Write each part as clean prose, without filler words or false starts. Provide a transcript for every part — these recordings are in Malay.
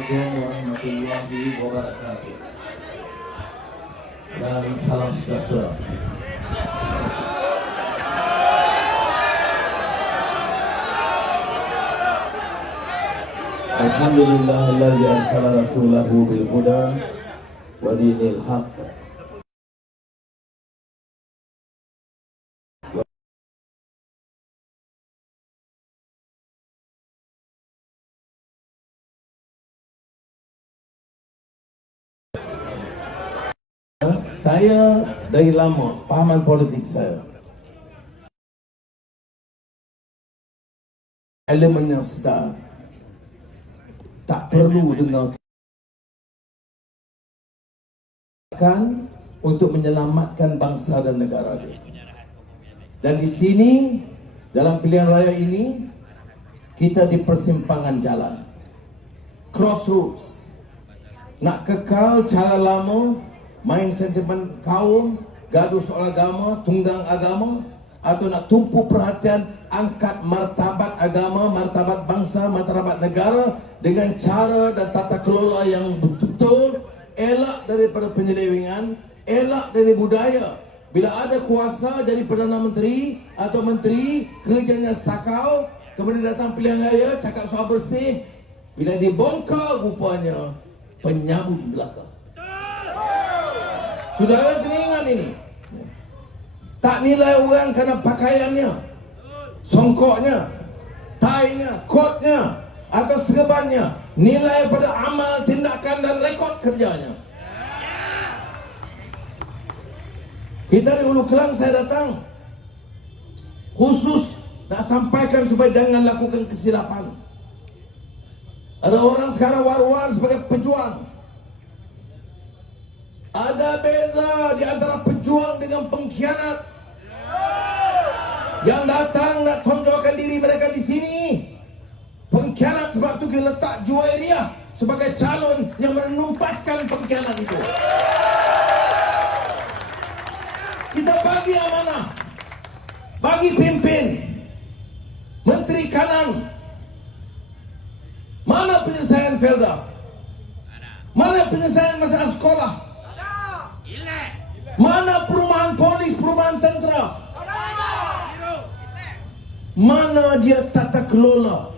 Assalamualaikum warahmatullahi wabarakatuh. Dan salam sejahtera. Alhamdulillahilladzi arsala rasulahu bil huda wa dinil haqq. Saya dari lama pahaman politik saya elemen yang sedar, tak perlu dengarkan untuk menyelamatkan bangsa dan negara dia. Dan di sini dalam pilihan raya ini kita di persimpangan jalan, crossroads. Nak kekal cara lama, main sentimen kaum, gaduh soal agama, tunggang agama, atau nak tumpu perhatian angkat martabat agama, martabat bangsa, martabat negara dengan cara dan tata kelola yang betul, elak daripada penyelewengan, elak dari budaya. Bila ada kuasa jadi Perdana Menteri atau Menteri, kerjanya sakau, kemudian datang pilihan raya cakap soal bersih, bila dibongkar rupanya penyambut belaka. Saudara kena ingat ini. Tak nilai orang kerana pakaiannya, songkoknya, tainya, kotnya, atau serbannya. Nilai pada amal, tindakan dan rekod kerjanya. Kita di Hulu Kelang saya datang khusus nak sampaikan supaya jangan lakukan kesilapan. Ada orang sekarang war-war sebagai pejuang. Ada beza di antara pejuang dengan pengkhianat. Yang datang nak tonjolkan diri mereka di sini pengkhianat, sebab itu kita letak Juwairiyah sebagai calon yang menumpaskan pengkhianat itu. Kita bagi amanah, bagi pimpin, Menteri Kanan. Mana penyelesaian Felda? Mana penyelesaian masalah sekolah? Mana perumahan polis, perumahan tentera? Mana dia tata kelola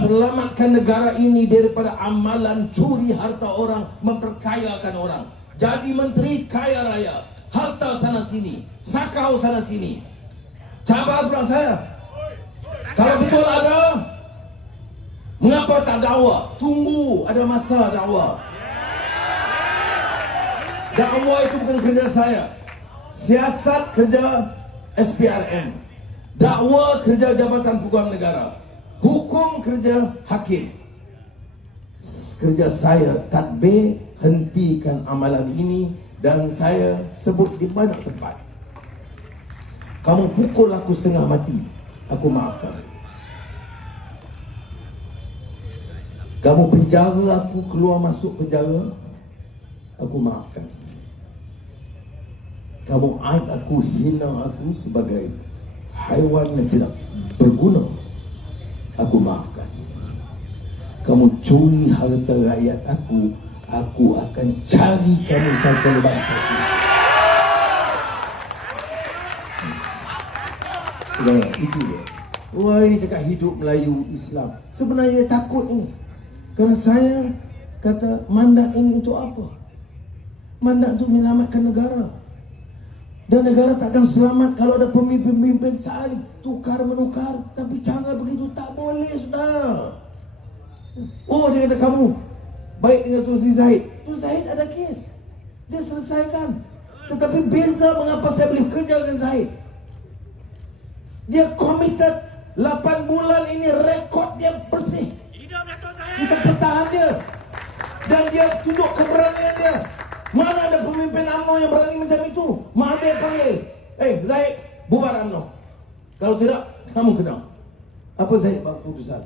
selamatkan negara ini daripada amalan curi harta orang, memperkayakan orang. Jadi menteri kaya raya, harta sana sini, sakau sana sini. Cabar pula saya, kalau betul ada, mengapa tak dakwa? Tunggu ada masa dakwa. Dakwa itu bukan kerja saya. Siasat kerja SPRM. Dakwa kerja Jabatan Peguam Negara. Hukum kerja hakim. Kerja saya tadbir, hentikan amalan ini, dan saya sebut di banyak tempat. Kamu pukul aku setengah mati, aku maafkan. Kamu penjara aku, keluar masuk penjara, aku maafkan. Kamu aib aku, hina aku sebagai haiwan yang tidak berguna, aku maafkan. Kamu curi harta rakyat aku akan cari kamu sampai lubang kaki. Itu dia. Wah, ini cakap hidup Melayu Islam. Sebenarnya dia takut ini. Kerana saya kata mandat ini untuk apa? Mandat untuk menyelamatkan negara. Dan negara takkan selamat kalau ada pemimpin-pemimpin saling tukar-menukar. Tapi cara begitu tak boleh, sudah. Oh, dia kata kamu baik dengan Tun Sri Zahid. Tun Zahid ada kes, dia selesaikan. Tetapi beza mengapa saya boleh kerja dengan Zahid. Dia committed 8 bulan ini, rekod dia bersih. Kita pertahan dia. Dan dia tunjuk keberanian dia. Mana ada pemimpin UMNO yang berani macam itu? Mahathir panggil, Zahid, bubar UMNO. Kalau tidak, kamu kena. Apa Zahid buat keputusan?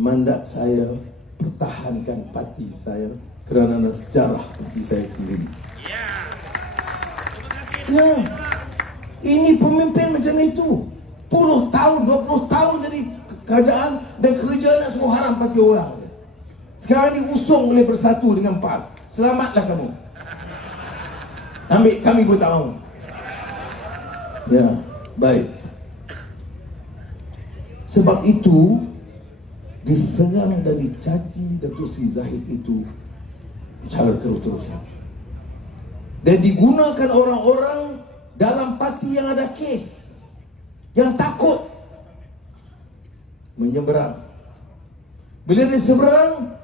Mandat saya, pertahankan parti saya kerana sejarah parti saya sendiri. Ya, ini pemimpin macam itu. 10 tahun, 20 tahun jadi kerajaan dan kerja nak semua haram parti orang. Sekarang diusung oleh Bersatu dengan PAS. Selamatlah kamu. Ambil, kami pun tak mahu. Ya, baik. Sebab itu diserang dan dicaci Datuk Seri Zahid itu cara terus-terusan. Dan digunakan orang-orang dalam parti yang ada kes, yang takut menyeberang. Bila dia seberang,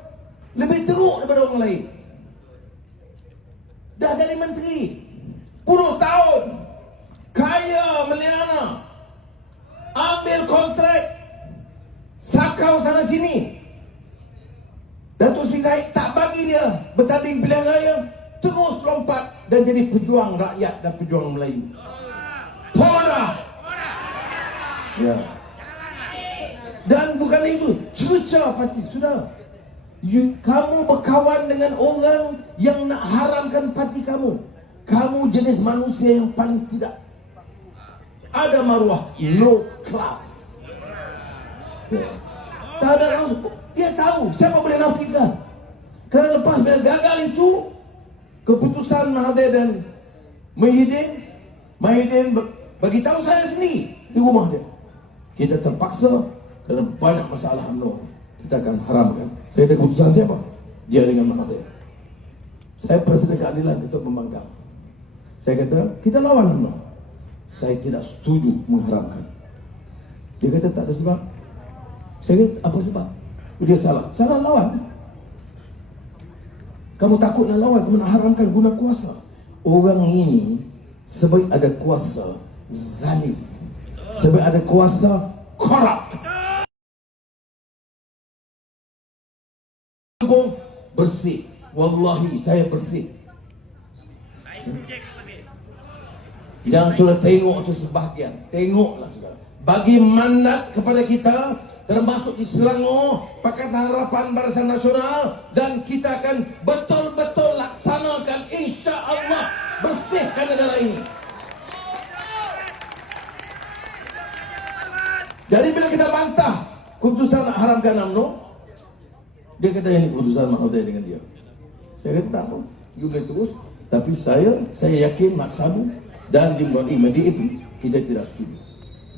lebih teruk daripada orang lain. Dah jadi menteri, puluh tahun, kaya meliana, ambil kontrak, sakau sana sini. Datuk Seri Zahid tak bagi dia bertanding pilihan raya, terus lompat dan jadi pejuang rakyat dan pejuang Melayu. Pora. Ya. Dan bukan itu, cerca parti. Sudah. Kamu berkawan dengan orang yang nak haramkan parti kamu. Kamu jenis manusia yang paling tidak ada maruah, low class. Ya. Tak ada langsung. Dia tahu siapa boleh nafikan. Kerana lepas bila gagal itu, keputusan Mahathir dan Mahidin bagi tahu saya sendiri di rumah dia. Kita terpaksa kerana banyak masalah UMNO, kita akan haramkan. Saya ada keputusan siapa? Dia dengan Mahathir. Saya Presiden Keadilan Ketua Pembangkang. Saya kata, kita lawan UMNO. Saya tidak setuju mengharamkan. Dia kata tak ada sebab. Saya kata, apa sebab? Dia salah. Salah lawan. Kamu takut nak lawan, kamu nak haramkan guna kuasa. Orang ini sebab ada kuasa zalim, sebab ada kuasa korup. Bersih. Wallahi saya bersih. Jangan sudah tengok tu sebahagian. Tengoklah sudah. Bagi mandat kepada kita, termasuk di Selangor, Pakatan Harapan Barisan Nasional, dan kita akan betul-betul laksanakan, insya-Allah bersihkan negara ini. Jadi bila kita bantah keputusan nak haramkan UMNO, dia kata ini keputusan Mahathir dengan dia. Saya kata tak apa, you boleh terus, tapi saya yakin Mak Sabu dan Lim Guan Im DAP kita tidak setuju.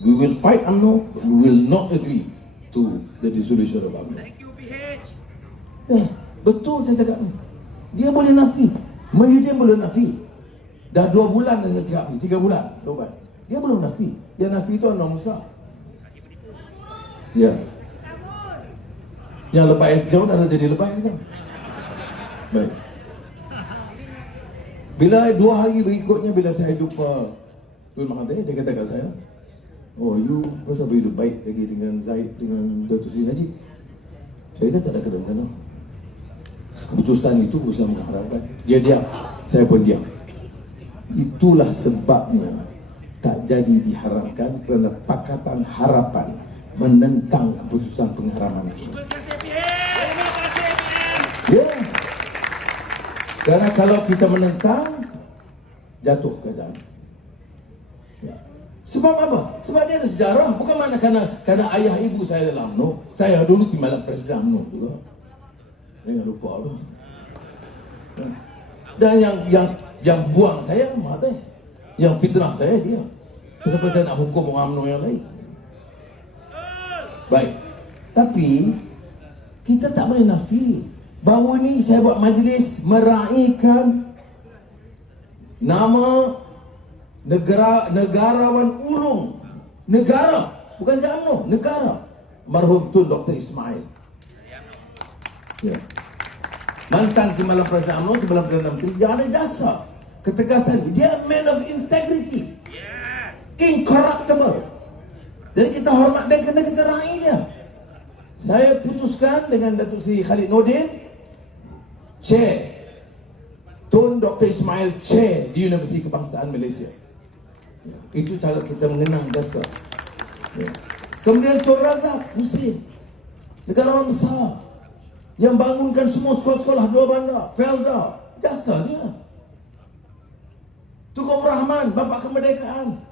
We will fight UMNO, but we will not agree to the dissolution of UMNO. Thank you, PH. Ya, betul saya cakap ni. Dia boleh nafi, Mahidin boleh nafi. Dah 2 bulan dah saya cakap ni, 3 bulan, tobat. Dia belum nafi. Dia nafi itu Anwar Musa. Ya. Yang lepas jauh dah jadi lepas kan. Baik. Bila 2 hari berikutnya, bila saya jumpa Tun Mahathir, dia kata kat saya, oh, you pasal berhidup baik lagi dengan Zahid, dengan Datuk Seri Najib. Saya kata tak ada kena-kena. Keputusan itu berusaha mengharapkan. Dia diam, saya pun diam. Itulah sebabnya tak jadi diharamkan, kerana Pakatan Harapan menentang keputusan pengharaman itu. Terima kasih, PH. Terima kasih, PH. Ya. Kerana kalau kita menentang, jatuh kerajaan. Ya. Sebab apa? Sebab dia ada sejarah. Bukan mana kerana ayah ibu saya dalam UMNO. Saya dulu timbalan Presiden UMNO juga. Jangan lupa tu. Dan yang buang saya Mahathir. Yang fitnah saya dia. Kenapa saya nak hukum orang UMNO yang lain? Baik. Tapi kita tak boleh nafi bahawa ni saya buat majlis meraihkan nama negarawan ulung. Negara, bukan UMNO, negara. Marhum Tun Dr. Ismail. Ya. Mantan Timbalan Presiden UMNO, Timbalan Perdana Menteri, dia ada jasa, ketegasan. Dia man of integrity, incorruptible. Jadi kita hormat dia kerana kita raih dia. Saya putuskan dengan Datuk Seri Khalid Nordin, Chair. Tun Dr. Ismail, Chair di Universiti Kebangsaan Malaysia. Ya. Itu cara kita mengenang jasa. Ya. Kemudian Tun Razak Husin, negarawan besar yang bangunkan semua sekolah-sekolah dua bandar, Felda, jasa dia. Tun Rahman, Bapa Kemerdekaan,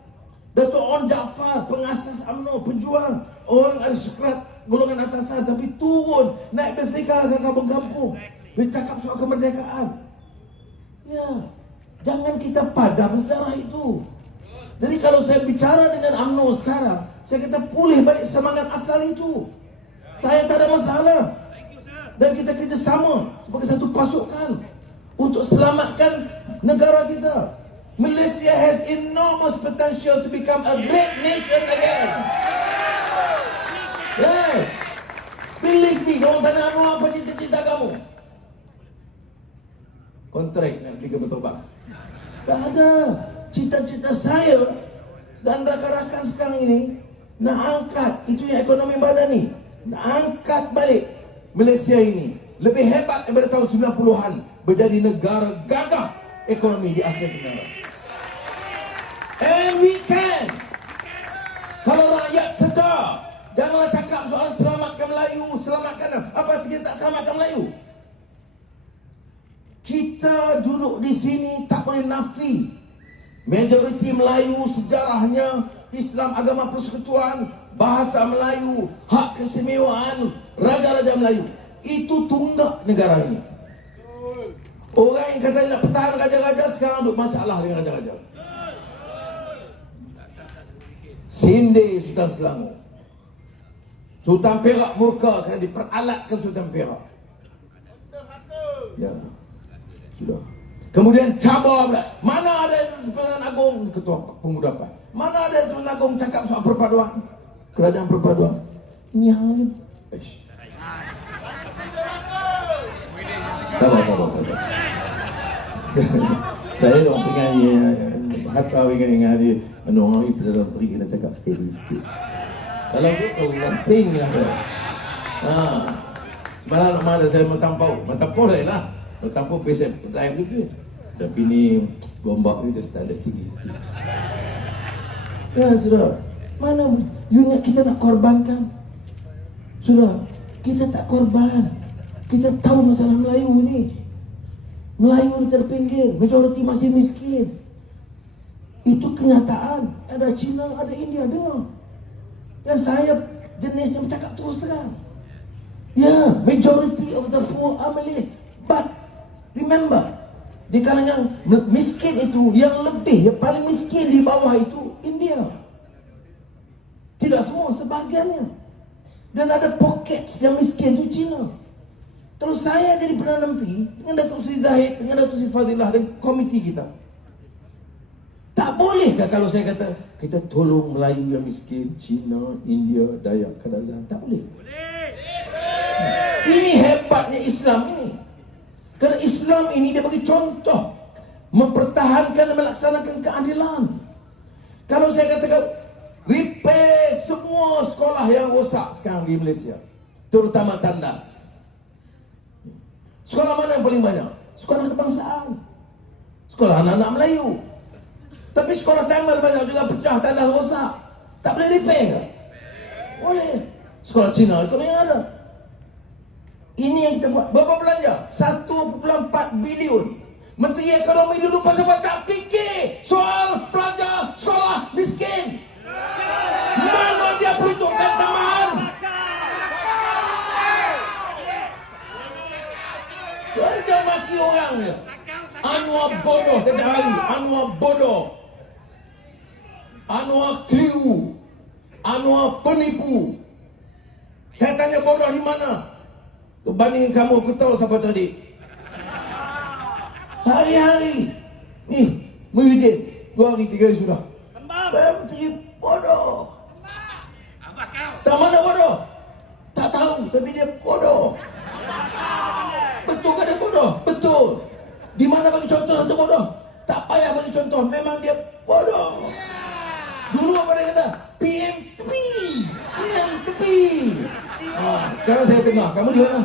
Datuk On Jaafar, pengasas UMNO, pejuang, orang aristokrat golongan atasan, tapi turun naik basikal ke kampung-kampung bercakap soal kemerdekaan. Ya, jangan kita padam sejarah itu. Jadi kalau saya bicara dengan UMNO sekarang, saya kata pulih balik semangat asal itu. Tak ada masalah. Dan kita kerjasama sebagai satu pasukan untuk selamatkan negara kita. Malaysia has enormous potential to become a great nation again. Yes. Believe me, orang tanya apa cita-cita kamu? Kontrak nak pergi ke Betobak. Tak ada. Cita-cita saya dan rakan-rakan sekarang ini nak angkat, itu yang ekonomi badan ni, nak angkat balik Malaysia ini lebih hebat daripada tahun 90-an, menjadi negara gagah ekonomi di Asia Tenggara. And we can. Kalau rakyat sedar, janganlah cakap soal selamatkan Melayu, selamatkan apa, kita tak selamatkan Melayu. Kita duduk di sini tak boleh nafi. Majoriti Melayu sejarahnya Islam, agama persekutuan, bahasa Melayu, hak keistimewaan raja-raja Melayu. Itu tunggak negara ini. Orang yang kata nak pertahan raja-raja sekarang duduk masalah dengan raja-raja. Sinde Sultan Selangor, Sultan Perak murka kerana diperalatkan Sultan Perak. Ya, sudah. Kemudian cabar pula. Mana ada Tuan Agong Ketua Pemuda PAS? Mana ada Tuan Agong cakap soal perpaduan? Kerajaan perpaduan. Ini hal ni. Sabar. Saya orang penyanyi Hatta ingat dia orang Perdana Menteri kena cakap steady sikit. Kalau tu masing lah dia. Malah mana saya mentampau lah. Mentampau pesek drive juga. Tapi ni gombak ni dah standard tinggi sikit. Ya sudah. Mana you ingat kita nak korbankan? Sudah, kita tak korban. Kita tahu masalah Melayu ni. Melayu ni terpinggir, majoriti masih miskin. Itu kenyataan. Ada Cina, ada India, dengar. Dan saya jenis yang bercakap terus terang. Ya, majority of the poor are Malays. But remember, di kalangan miskin itu yang lebih, yang paling miskin di bawah itu India. Tidak semua, sebahagiannya. Dan ada pockets yang miskin itu Cina. Kalau saya jadi Perdana Menteri dengan Datuk Seri Zahid, dengan Datuk Seri Fadilah dan komiti kita, tak bolehkah kalau saya kata kita tolong Melayu yang miskin, Cina, India, Dayak, Kadazan? Tak boleh. Ini hebatnya Islam ini. Kerana Islam ini dia bagi contoh mempertahankan dan melaksanakan keadilan. Kalau saya katakan repair semua sekolah yang rosak sekarang di Malaysia, terutama tandas. Sekolah mana yang paling banyak? Sekolah kebangsaan, sekolah anak-anak Melayu. Tapi sekolah tamal banyak juga pecah, tandas rosak. Tak boleh repair ke? Boleh. Sekolah Cina itu yang ada. Ini yang kita buat. Berapa belanja? 1.4 bilion. Menteri Ekonomi dulu pasal tak fikir soal pelajar sekolah miskin. Mana dia peruntukkan tambahan? Dia maki orang dia. Anwar bodoh setiap hari. Anwar bodoh. Anwar keliru. Anwar penipu. Saya tanya bodoh di mana? Banding kamu, aku tahu siapa tadi. Hari-hari ni Muhyiddin 2 hari 3 hari sudah. Menteri bodoh. Tak mana bodoh? Tak tahu, tapi dia bodoh. Betul ke dia bodoh? Betul. Di mana bagi contoh satu bodoh? Tak payah bagi contoh, memang dia bodoh. Dulu apa dia kata? PM tepi. Sekarang saya tengah, kamu di mana?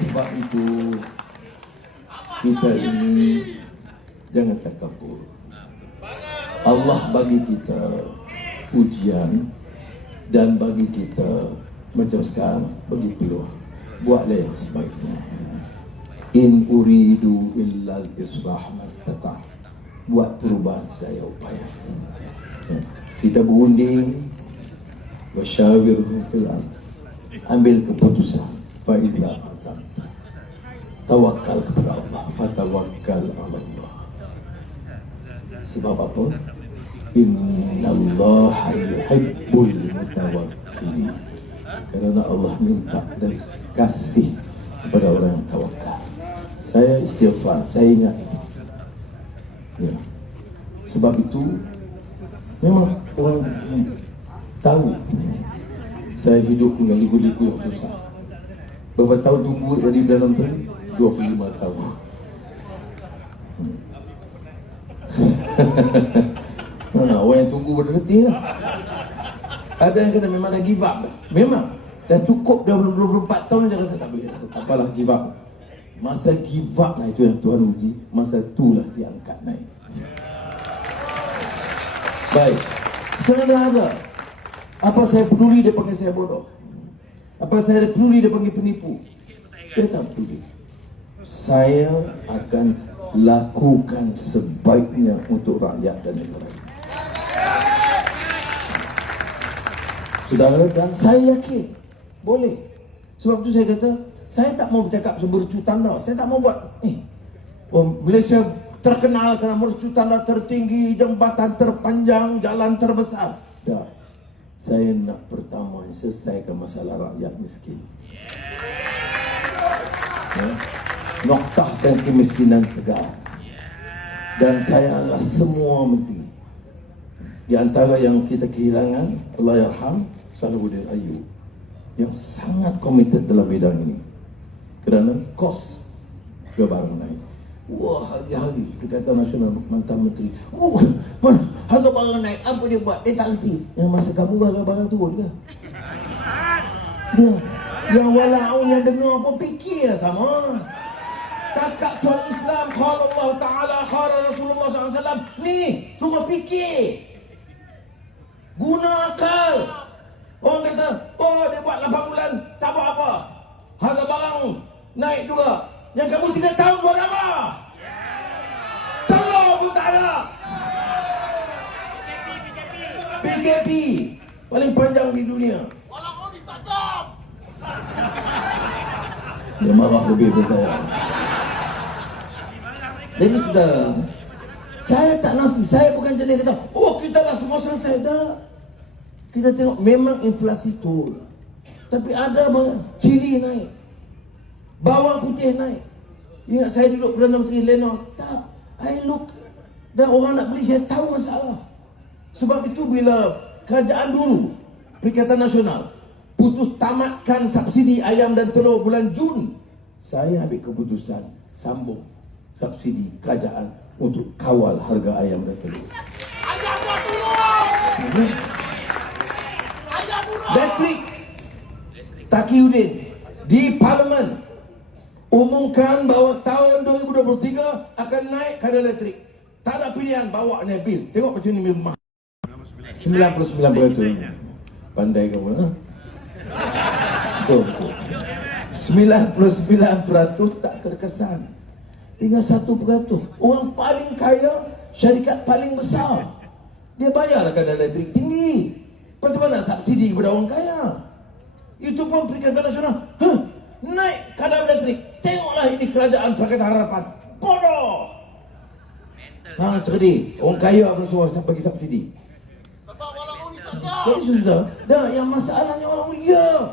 Sebab itu kita ini jangan takabur. Allah bagi kita ujian dan bagi kita macam sekarang bagi peluang. Buatlah yang sebaiknya. In uridu illa al-islah mastata'. Buat perubahan saya upaya. Kita berunding, wasyawirhum fil amr. Ambil keputusan. Fa idza azamta, tawakkal kepada Allah. Fatawakkal 'ala Allah. Sebab apa? Innallaha yuhibbul mutawakkilin. Kerana Allah minta dan kasih kepada orang yang tawakal. Saya istighfar, saya ingat itu. Ya. Sebab itu memang orang tahu saya hidup dengan liku-liku yang susah. Berapa tahun tunggu dari dalam tu? 25 tahun. Mana orang yang tunggu berhenti lah. Ada yang kata memang dah give up dah. Memang dah cukup dah 24 tahun dia rasa tak boleh dah. Apalah give up. Masa give up lah itu yang Tuhan uji. Masa itulah dia angkat naik. Baik. Sekarang dah ada. Apa saya peduli dia panggil saya bodoh? Apa saya peduli dia panggil penipu? Saya tak peduli. Saya akan lakukan sebaiknya untuk rakyat dan negara. Saudara, dan saya yakin boleh. Sebab tu saya kata, saya tak mau bercakap sebercu tanda. Saya tak mau buat Malaysia terkenal kerana mercu tanda tertinggi, jambatan terpanjang, jalan terbesar. Tak. Saya nak pertama selesaikan masalah rakyat miskin. Noktahkan kemiskinan tegar. Dan saya adalah semua menteri. Di antara yang kita kehilangan, Allahyarham Salahuddin Ayyub, yang sangat komited dalam bidang ini. Kerana kos ke barang naik. Wah, hari-hari Perikatan Nasional mantan menteri. Mana harga barang naik, apa dia buat? Dia tak kerti. Yang masa kamu barang-barang turun ke? Dia yang walaupun yang dengar pun fikir sama. Cakap soal Islam, qala Allah Ta'ala, qala Rasulullah SAW. Ni, semua fikir. Guna akal. Orang kata, oh dia buat 8 bulan, tak buat apa. Harga barang naik juga. Yang kamu 3 tahun buat apa? Telur pun tak ada. PKP paling panjang di dunia. Walaupun disadap. Dia marah lebih dari saya. Jadi sudah, saya tak nafi. Saya bukan jenis kata, oh kita dah semua selesai. Dah. Kita tengok memang inflasi turun. Tapi ada cili naik. Bawang putih naik. Ingat saya duduk Perdana Menteri Lenor. Tak. I look. Dan orang nak beli, saya tahu masalah. Sebab itu bila kerajaan dulu, Perikatan Nasional, putus tamatkan subsidi ayam dan telur bulan Jun, saya ambil keputusan sambung subsidi kerajaan untuk kawal harga ayam dan telur. Ayam buat turun. Elektrik, Taqiyuddin di Parlimen umumkan bahawa tahun 2023 akan naik kadar elektrik. Tak ada pilihan, bawa ni bil. Tengok macam ni memang 99%. Pandai kamu, ha? Betul. 99% tak terkesan. Tinggal 1%. Orang paling kaya, syarikat paling besar, dia bayarlah kadar elektrik tinggi. Macam mana subsidi kepada orang kaya? Itu pun Perikatan Nasional. Naik kadar elektrik. Tengoklah ini kerajaan Pakatan Harapan. Bodoh. Cerdik. Orang kaya apa suruh bagi subsidi? Sebab walaupun disadap. Jadi sudah. Dah, yang masalahnya orang ya.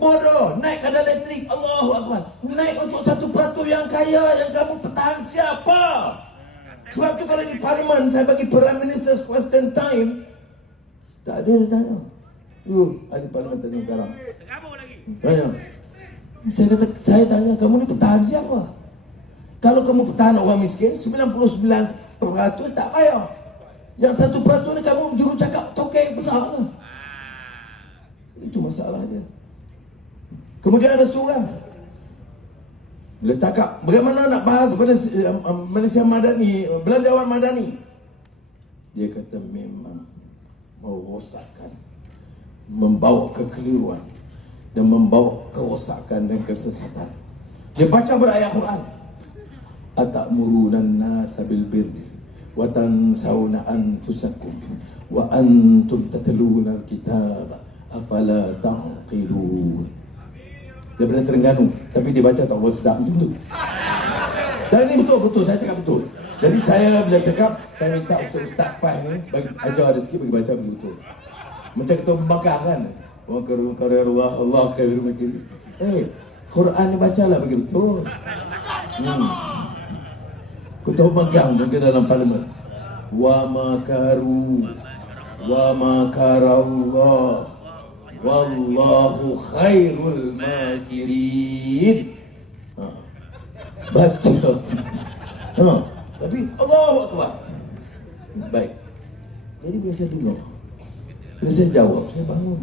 Bodoh. Naik kadar elektrik. Allahu Akbar. Naik untuk 1% yang kaya, yang kamu pertahan siapa? Sebab tu kalau di Parlimen saya bagi Prime Minister's Question Time, tak ada dia tanya. Ahli Parlimen tanya sekarang. Tanya. Saya kata, saya tanya, kamu ni pertahan siapa? Kalau kamu pertahan orang miskin, 99% tak payah. Yang 1% ni kamu juru cakap token besar. Itu masalahnya. Kemudian ada seorang bila cakap bagaimana nak bahas Malaysia Madani, belanjawan Madani, dia kata memang merosakkan, membawa kekeliruan dan membawa kerosakan dan kesesatan. Dia baca berayat Quran. Atamuruna an-nasa bil birri wa tansawna anfusakum wa antum tatluna al-kitaba afala taqilun. Daripada Terengganu, tapi dia baca tak sedap macam tu. Dan ini betul, saya cakap betul. Jadi saya bila cakap, saya minta Ustaz Pai ni bagi ajar rezeki bagi baca betul. Macam ketua pembakar kan. Wa karirullah Allah khairul makin. Quran ni bacalah bagi betul. Ketua pemegang mungkin dalam parlimen. Wa makaru wa makarallah wallahu khairul makirin. Baca. Tapi Allahu Akbar. Baik. Jadi bila saya dengar, bila saya jawab, saya bangun.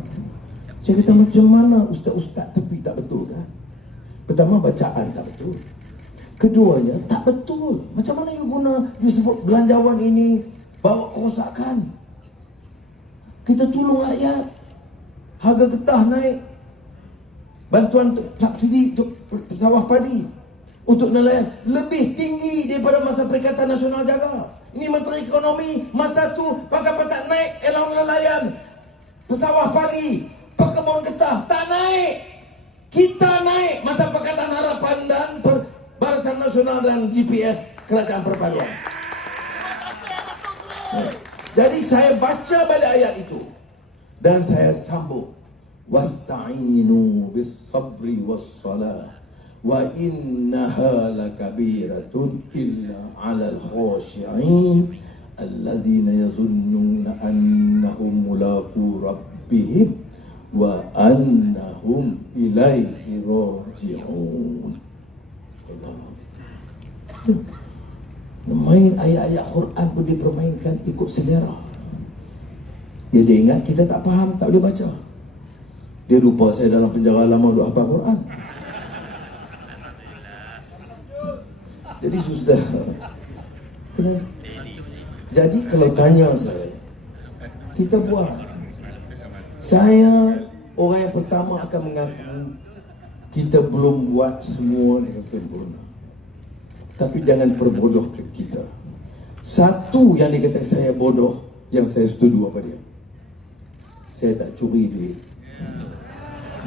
Saya kata macam mana ustaz-ustaz tepi tak betul kan? Pertama bacaan tak betul. Keduanya tak betul. Macam mana you guna disebut belanjawan ini bawa kerosakan? Kita tolong rakyat. Harga getah naik. Bantuan subsidi untuk sawah padi untuk nelayan lebih tinggi daripada masa Perikatan Nasional Jaga. Ini Menteri Ekonomi masa tu pasal tak naik allowance nelayan, pesawah padi, pekebun getah tak naik. Kita naik masa Pakatan Harapan dan Barisan Nasional dan GPS Kerajaan Perpaduan. Jadi saya baca balik ayat itu dan saya sambung, wasta'inu bis sabri was salah wa innaha lakabiratun illa 'alal khashi'in allazina yazunnuna annahum mulaqu rabbihim wa annahum ilaihi raji'un. Main ayat-ayat Quran pun dipermainkan ikut selera. Dia ingat kita tak faham, tak boleh baca. Dia lupa saya dalam penjara lama duk hafal Quran. Jadi susah. Jadi kalau tanya saya, kita buat. Saya orang yang pertama akan mengaku kita belum buat semua dengan sempurna. Tapi jangan perbodohkan kita. Satu yang dikatakan saya bodoh, yang saya setuju apa dia? Saya tak curi duit.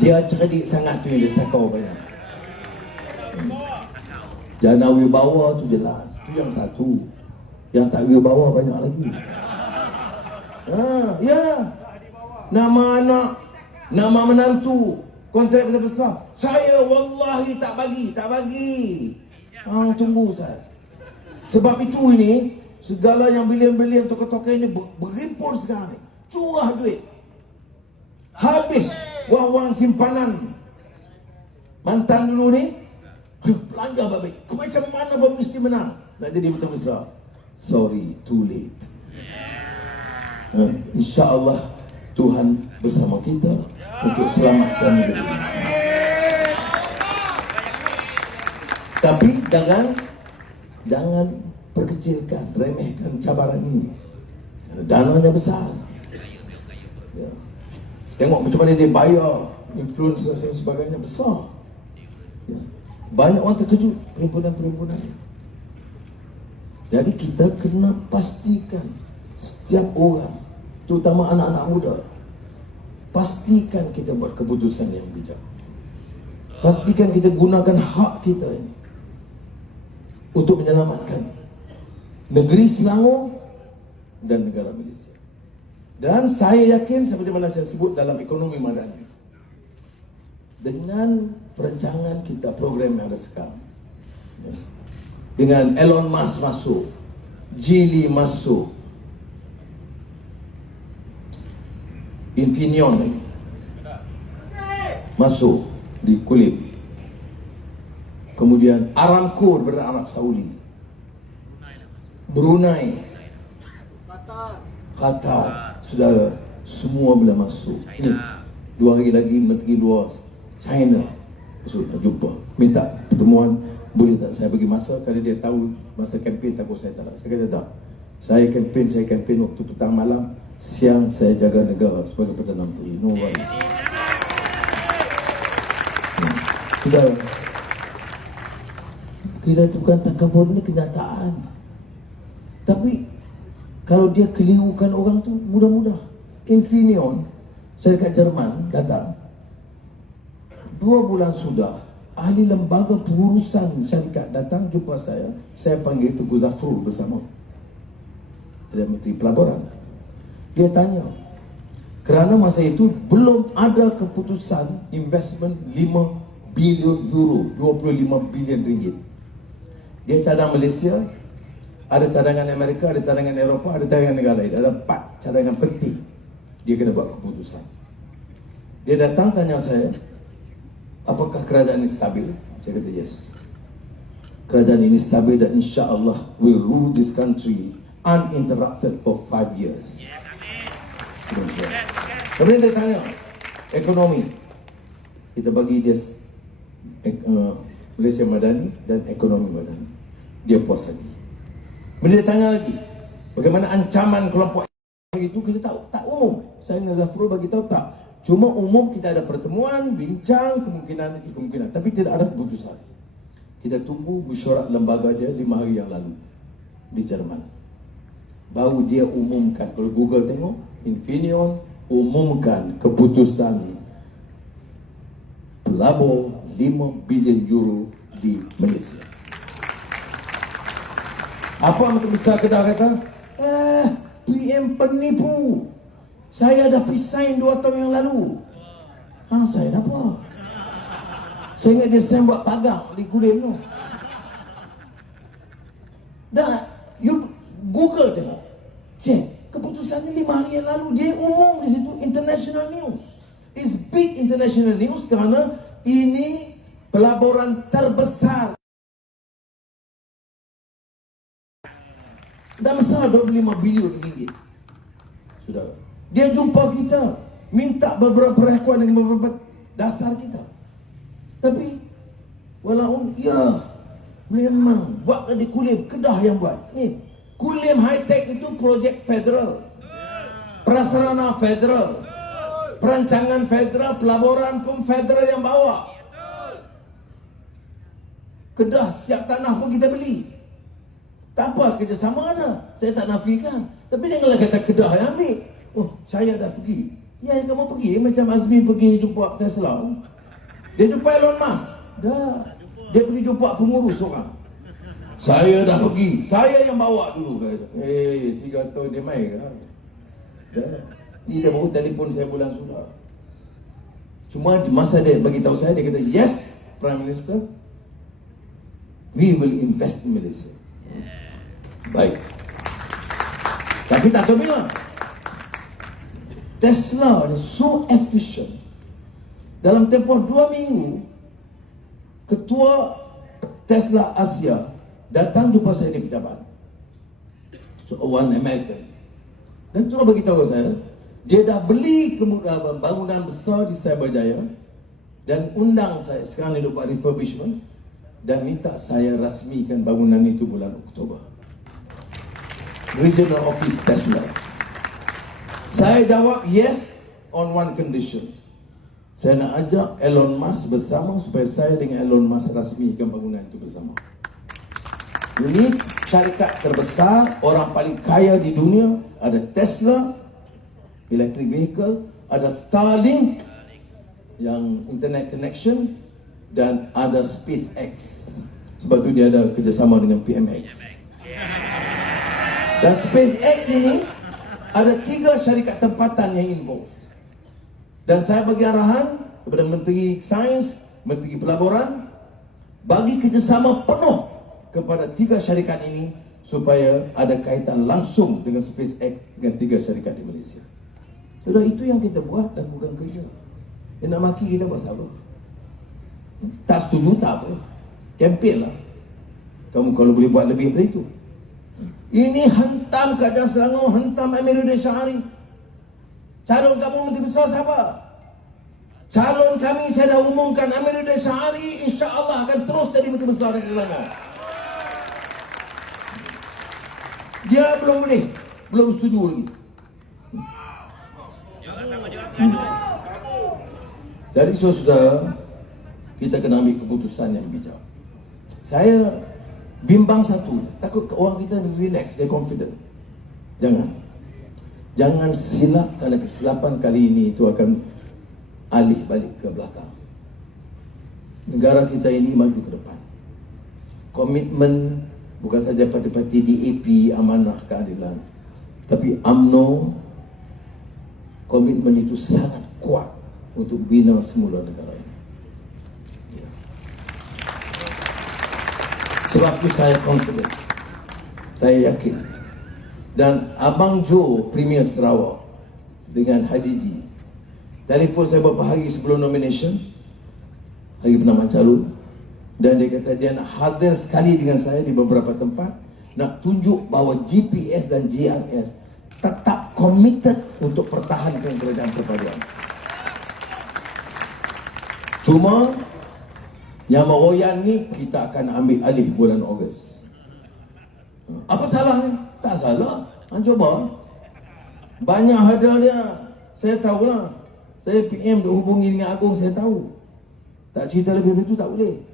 Dia cerdik sangat tu yang dia sakau banyak. Jana wibawa tu jelas. Tu yang satu. Yang tak wibawa banyak lagi. Ya. Nama anak, nama menantu, kontrak besar. Saya wallahi tak bagi. Tunggu Ustaz. Sebab itu ini segala yang bilion-bilion tokoh-tokoh ini berimpul sekarang ni. Curah duit. Habis wang-wang simpanan. Mantan dulu ni belanja baik. Macam mana pun mesti menang. Nak jadi betul besar. Sorry, too late. InsyaAllah Tuhan bersama kita untuk selamatkan negeri ini. Tapi jangan perkecilkan, remehkan cabaran ini. Dananya besar. Ya. Tengok macam mana dia bayar, influencer dan sebagainya besar. Ya. Banyak orang terkejut perhimpunan-perhimpunan. Jadi kita kena pastikan setiap orang, terutama anak-anak muda, pastikan kita buat keputusan yang bijak. Pastikan kita gunakan hak kita ini untuk menyelamatkan negeri Selangor dan negara Malaysia. Dan saya yakin seperti mana saya sebut dalam ekonomi madani, dengan perancangan kita, program yang ada sekarang, dengan Elon Musk masuk, Geely masuk, Infineon masuk di Kulim, kemudian Aramco daripada Arab Saudi, Brunei, Qatar, sudah semua bila masuk. Ini 2 hari lagi Menteri Luar China masuk, jumpa, minta pertemuan. Boleh tak saya bagi masa, kerana dia tahu masa kempen takut saya tak nak. Saya kata tak, saya kempen waktu petang malam, siang saya jaga negara sebagai Perdana Menteri. No worries. Sudah. Kita tu bukan takabur, ini kenyataan. Tapi kalau dia kelirukan orang tu mudah-mudah. Infineon, syarikat Jerman datang 2 bulan sudah, ahli lembaga pengurusan syarikat datang jumpa saya panggil Tengku Zafrul bersama ada Menteri Pelaburan. Dia tanya, kerana masa itu belum ada keputusan investment 5 bilion euro, 25 bilion ringgit. Dia cadang Malaysia, ada cadangan Amerika, ada cadangan Eropah, ada cadangan negara lain. Ada 4 cadangan penting. Dia kena buat keputusan. Dia datang tanya saya, apakah kerajaan ini stabil? Saya kata yes. Kerajaan ini stabil dan insya-Allah will rule this country uninterrupted for 5 years. Kemudian dia tanya, ekonomi. Kita bagi dia Malaysia Madani dan ekonomi Madani. Dia puas hati. Kemudian dia tanya lagi, bagaimana ancaman kelompok itu kita tahu, tak umum. Saya dengan Zafrul bagi tahu tak. Cuma umum kita ada pertemuan, bincang kemungkinan itu kemungkinan, tapi tidak ada keputusan. Kita tunggu mesyuarat lembaga dia 5 hari yang lalu di Jerman. Baru dia umumkan, kalau Google tengok, Infineon umumkan keputusan pelabur 5 bilion euro di Malaysia. Apa Menteri Besar Kedah kata? PM penipu. Saya dah resign 2 tahun yang lalu. Saya dah apa? Saya ingat dia saya buat pagar di Kulim tu. Dah, you Google tengok. Cek, keputusannya 5 hari yang lalu. Dia umum di situ, international news. It's big international news kerana ini pelaburan terbesar. Dah besar 25 bilion ringgit. Sudah. Dia jumpa kita, minta beberapa pengakuan dengan beberapa dasar kita. Tapi walaupun ya memang buat di Kulim, Kedah yang buat. Ni Kulim High Tech itu projek federal, prasarana federal, perancangan federal, pelaburan pun federal yang bawa. Kedah siap tanah pun kita beli. Tak apa, kerjasama ada. Saya tak nafikan. Tapi janganlah kata Kedah yang ambil. Oh, saya dah pergi. Ya, kamu pergi. Macam Azmi pergi jumpa Tesla. Dia jumpa Elon Musk. Dah. Dia pergi jumpa pengurus orang. Saya dah pergi. Saya yang bawa dulu. 3 tahun dia main kan. Dah. Ni dia baru telefon saya bulan sudah. Cuma di masa dia bagi tahu saya, dia kata, yes, Prime Minister, we will invest in Malaysia. Baik. Tapi tak tahu bila. Tesla is so efficient. Dalam tempoh 2 minggu, ketua Tesla Asia datang jumpa saya di pejabat. So, one American. Dan terus bagi tahu saya, dia dah beli bangunan besar di Cyberjaya dan undang saya, sekarang dia buat refurbishment, dan minta saya rasmikan bangunan itu bulan Oktober. Regional Office Tesla. Saya jawab yes on one condition. Saya nak ajak Elon Musk bersama supaya saya dengan Elon Musk rasmikan bangunan itu bersama. Ini syarikat terbesar, orang paling kaya di dunia. Ada Tesla, electric vehicle, ada Starlink yang internet connection, dan ada SpaceX. Sebab tu dia ada kerjasama dengan PMX. Dan SpaceX ini ada 3 syarikat tempatan yang involved. Dan saya bagi arahan kepada Menteri Sains, Menteri Pelaburan, bagi kerjasama penuh kepada 3 syarikat ini supaya ada kaitan langsung dengan SpaceX dengan 3 syarikat di Malaysia. Sudah, itu yang kita buat, lakukan kerja. Dia nak maki kita buat apa? Tak setuju tak apa. Kempen lah. Kamu kalau boleh buat lebih dari itu. Ini hantam Kerajaan Selangor, hantam Amiruddin Syahari. Calon kamu Menteri Besar siapa? Calon kami saya dah umumkan, Amiruddin Syahari insya-Allah akan terus jadi Menteri Besar di Selangor. Dia belum boleh, belum setuju lagi. Jadi saudara, kita kena ambil keputusan yang bijak. Saya bimbang satu, takut orang kita relax, dia confident. Jangan silap, kerana kesilapan kali ini itu akan alih balik ke belakang. Negara kita ini maju ke depan. Komitmen bukan saja parti-parti DAP, Amanah Keadilan, tapi UMNO, komitmen itu sangat kuat untuk bina semula negara ini. Ya. Sebab itu saya confident, saya yakin. Dan Abang Jo, Premier Sarawak dengan Haji Ji, telefon saya beberapa hari sebelum nomination, hari penambahan calon, dan dia kata dia nak hadir sekali dengan saya di beberapa tempat, nak tunjuk bahawa GPS dan JRS tetap committed untuk pertahankan kerajaan perpaduan. Cuma yang meroyan ni kita akan ambil alih bulan Ogos. Apa salahnya? Tak salah. Cuba. Banyak hadiah dia. Saya tahulah. Saya PM duk hubungi dengan Agong, saya tahu. Tak cerita lebih itu tak boleh.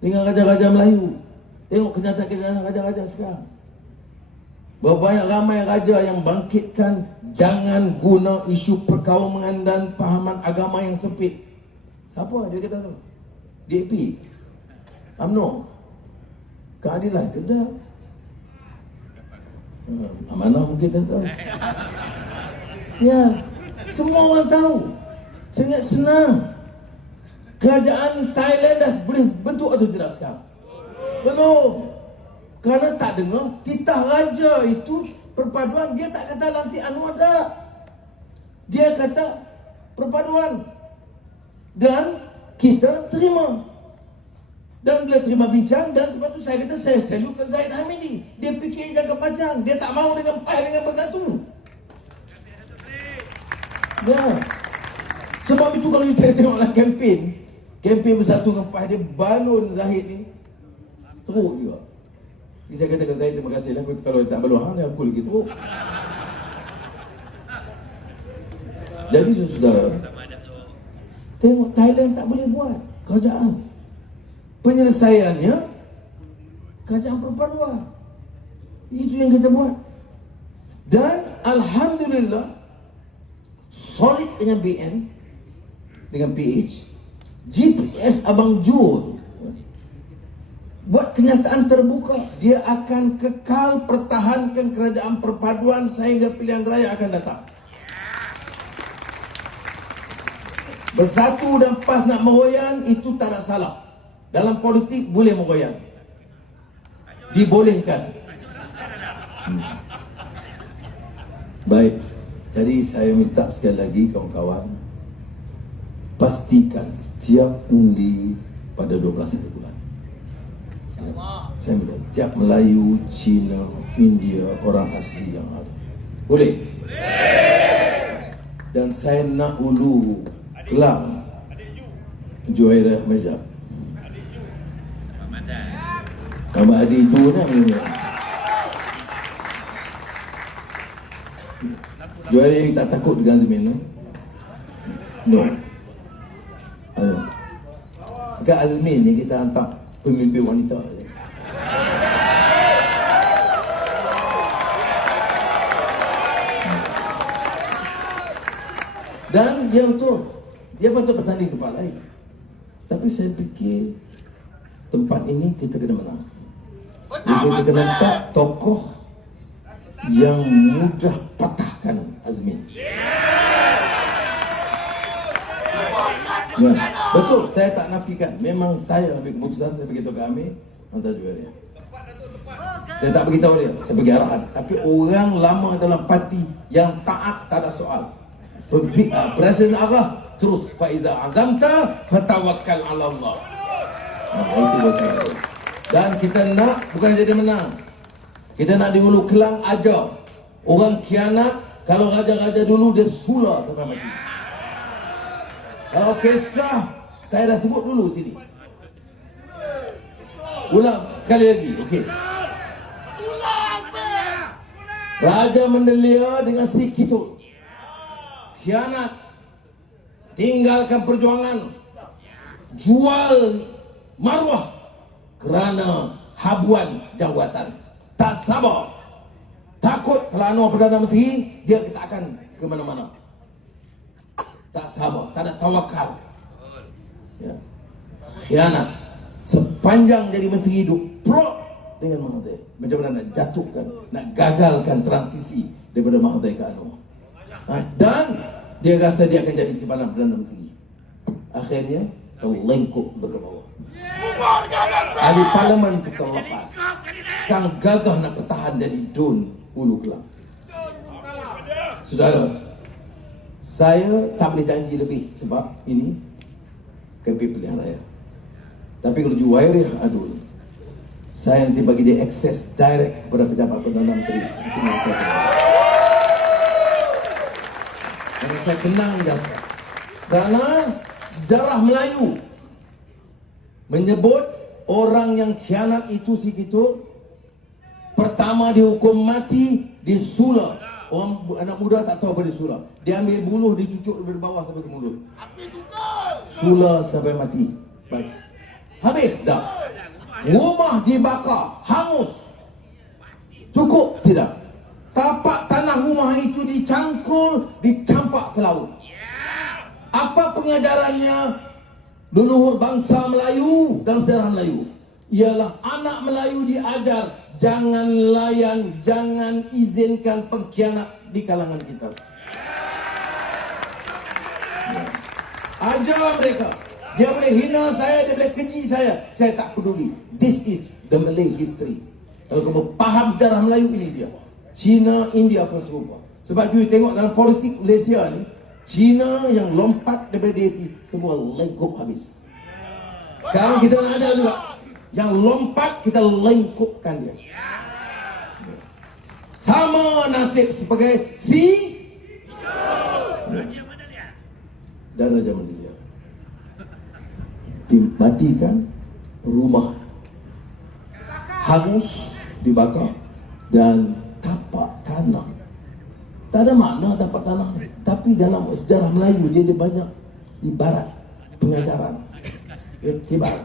Dengan raja-raja Melayu. Tengok kenyataan raja-raja sekarang. Berapa ramai raja yang bangkitkan jangan guna isu perkauman dan pahaman agama yang sempit. Siapa dia kata tu? DAP, UMNO, Keadilan, Kedah, Amanah mungkin tak tahu. Ya, semua orang tahu. Sangat senang. Kerajaan Thailand dah boleh bentuk atau tidak sekarang? Belum. Kerana tak dengar titah raja itu perpaduan. Dia tak kata lantik Anwar dah. Dia kata perpaduan. Dan kita terima. Dan bila terima bincang, dan sebab tu saya kata saya salute ke Zahid Hamidi. Dia fikir jangka panjang. Dia tak mahu dengan PAS dengan Bersatu. Ya. Sebab itu kalau kita tengoklah kempen Bersatu dengan PAS, dia balon Zahid ni teruk juga. Jadi saya kata ke Zahid, terima kasih lah. Kalau tak balon hang, aku lagi teruk. Jadi saudara, tengok Thailand tak boleh buat kerajaan. Penyelesaiannya kerajaan perpaduan. Itu yang kita buat. Dan alhamdulillah solid dengan BN, dengan PH, GPS Abang Jo buat kenyataan terbuka. Dia akan kekal pertahankan kerajaan perpaduan sehingga pilihan raya akan datang. Bersatu dan PAS nak meroyan, itu tak ada salah. Dalam politik boleh meroyan, dibolehkan. Baik, jadi saya minta sekali lagi kawan-kawan, pastikan setiap undi pada 12 hari bulan. Saya minta tiap Melayu, Cina, India, orang asli yang ada. Boleh? Dan saya nak ulu Kelang Juhairah Majab, Abang Adi Ju ni Juhairah ni tak takut dengan Azmin ni? No. Dekat Azmin ni kita hantar pemimpin wanita. Dan dia betul, dia patut bertanding tempat lain. Tapi saya fikir tempat ini kita kena menang. Kita kena letak tokoh yang mudah patahkan Azmin. Ya, betul, saya tak nafikan. Memang saya ambil keputusan, saya beritahu ke Amir, hantar Juhairah. Saya tak beritahu dia, saya bagi arahan. Tapi orang lama dalam parti yang taat tak ada soal. Presiden arah terus, faiza azamta fatawakkal ala Allah. Itu betul. Dan kita nak bukan jadi menang. Kita nak di Hulu Kelang ajar orang khianat. Kalau raja-raja dulu dia sula sampai mati. Kalau kisah saya dah sebut dulu sini. Ulang sekali lagi. Okey. Raja Mendelia dengan si Kitut khianat, tinggalkan perjuangan, jual marwah kerana habuan jawatan. Tak sabar. Takut kalau Anwar Perdana Menteri, dia tak akan ke mana-mana. Tak sabar, tak ada tawakal. Ya. Khianat. Sepanjang jadi menteri hidup, pro dengan Mahathir. Macam mana nak jatuhkan, nak gagalkan transisi daripada Mahathir ke Anwar. Dan dia rasa dia akan jadi timbalan Perdana Menteri. Akhirnya, terlengkup ke bawah. Ahli Parlimen terlepas. Sekarang gagah nak bertahan jadi Dun Hulu Kelang. Saudara, saya tak boleh janji lebih sebab ini kempen pilihan raya. Tapi kalau Juwairah Adul, saya nanti bagi dia akses direct kepada pejabat Perdana Menteri. Itu yang saya kenal. Karena saya kenal jasa. Kerana sejarah Melayu menyebut orang yang khianat itu si gitu, pertama dihukum mati, disula. Orang anak muda tak tahu apa disula. Dia ambil buluh, dicucuk dari bawah sampai ke mulut. Sula sampai mati. Baik. Habis dah. Rumah dibakar, hangus. Cukup tidak? Tapak tanah rumah itu dicangkul, dicampak ke laut. Apa pengajarannya leluhur bangsa Melayu dalam sejarah Melayu? Ialah anak Melayu diajar jangan layan, jangan izinkan pengkhianat di kalangan kita. Ajar mereka. Dia boleh hina saya, dia boleh keji saya tak peduli. This is the Malay history. Kalau kamu faham sejarah Melayu, ini dia. Cina, India pun serupa. Sebab you tengok dalam politik Malaysia ni, Cina yang lompat daripada DAP semua lengkup habis. Sekarang kita nak ada juga yang lompat, kita lengkupkan dia. Sama nasib sebagai dan Raja Mandilia. Dimatikan, rumah hangus, dibakar, dan tapak tanah. Tak ada makna tapak tanah, tapi dalam sejarah Melayu dia ada banyak ibarat pengajaran. Ibarat.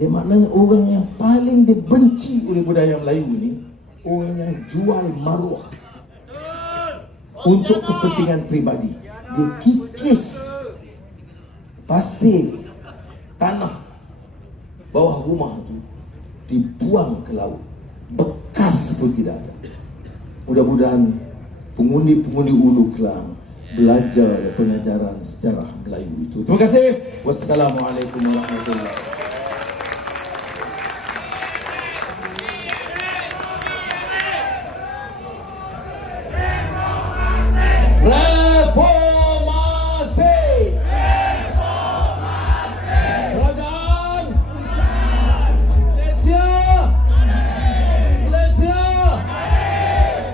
Dia maknanya orang yang paling dibenci oleh budaya Melayu ni, orang yang jual maruah untuk kepentingan peribadi. Dia kikis pasir tanah bawah rumah itu, dibuang ke laut. Bekas pun tidak ada. Mudah-mudahan pengundi-pengundi Hulu Kelang belajar pengajaran sejarah Melayu itu. Terima kasih. Wassalamualaikum warahmatullahi wabarakatuh.